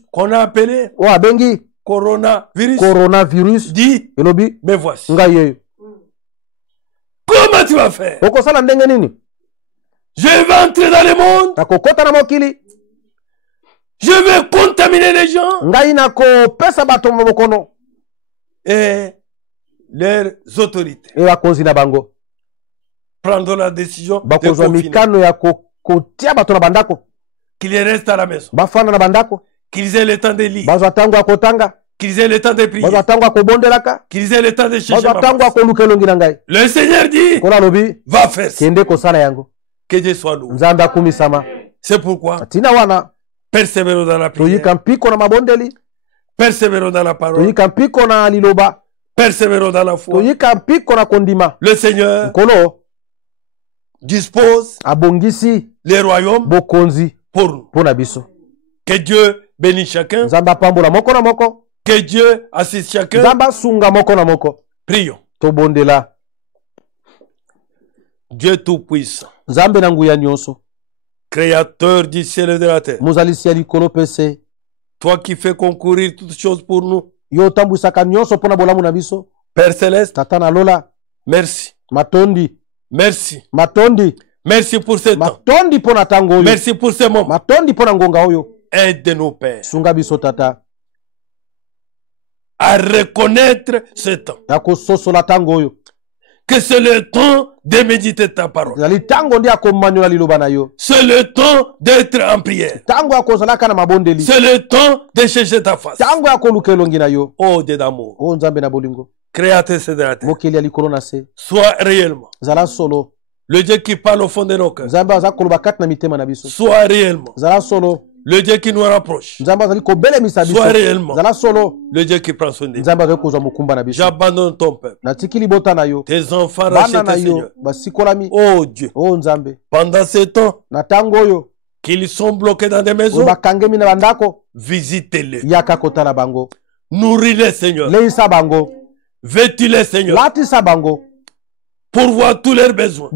qu'on a appelé coronavirus, dit, mais voici. Comment tu vas faire? Je vais entrer dans le monde. Je vais contaminer les gens. Et leurs autorités prendront la décision de confiner. Qu'ils restent à la maison. Qu'ils aient le temps de lire. Qu'ils aient le temps de prier. Qu'ils aient le temps de chercher ma face. Le Seigneur dit, va faire ça. Que Dieu soit loué. C'est pourquoi persévérons dans la prière. Persévérons dans la parole. Persévérons dans la foi. Le Seigneur dispose les royaumes pour nous. Que Dieu bénisse chacun. Nzamba pambola moko na moko. Que Dieu assiste chacun. Nzamba sunga moko na moko. Prions. Tobondela. Dieu tout-puissant. Nzambe na nguya nyonso. Créateur du ciel et de la terre. Mozalisi ya likolo pese. Toi qui fais concourir toutes choses pour nous. Yo tambwisaka nyonso pona bolamu na biso. Père céleste. Tata na lola. Merci. Matondi. Merci. Matondi. Merci pour ce temps. Matondi pona tango oyo. Merci pour ce moment. Matondi pona ngonga oyo. Aide-nous, Père. Sunga biso tata. À reconnaître ce temps. Yako soso la tango oyo. Que c'est le temps de méditer ta parole. C'est le temps d'être en prière. C'est le temps de chercher ta face. Oh Dieu d'amour. Créateur de la terre. Sois réellement le Dieu qui parle au fond de nos cœurs. Sois réellement le Dieu qui nous rapproche. Sois réellement le Dieu qui prend soin de nous. J'abandonne ton peuple. Tes enfants rachetés, Seigneur. Oh Dieu. Pendant ce temps qu'ils sont bloqués dans des maisons, visitez-les. Nourris-les, Seigneur. Vêtis-les, Seigneur. Pour voir tous leurs besoins.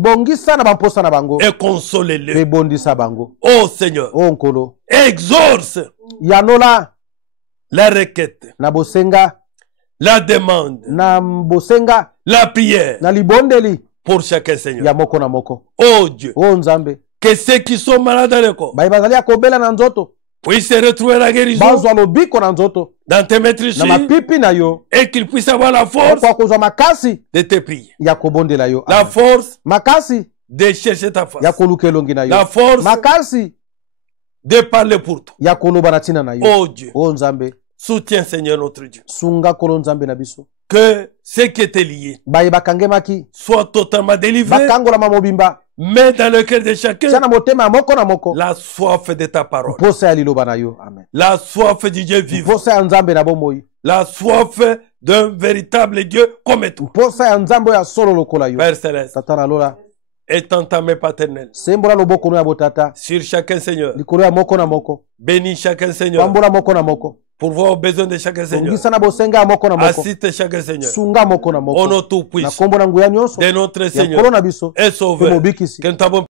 Et consolez-les. Oh Seignor. Exauce la requête. La demande. La prière. Pour chacun, Seigneur. Oh Dieu. Que ceux qui sont malades dans le corps puissent retrouver la guérison dans tes maîtrises et qu'ils puissent avoir la force de te prier. La force de chercher ta face. La force de parler pour toi. Oh Dieu. Soutiens, Seigneur notre Dieu. Que ce qui était lié soit totalement délivré. Mets dans le cœur de chacun la soif de ta parole. La soif du Dieu vivant. La soif d'un véritable Dieu comme toi. Père céleste, étends ta main paternelle sur chacun, Seigneur. Bénis chacun, Seigneur. Pour voir aux besoins de chacun, Seigneur. Assiste chacun, Seigneur. Au nom tout puissant de notre Seigneur et Sauveur. Que nous t'avons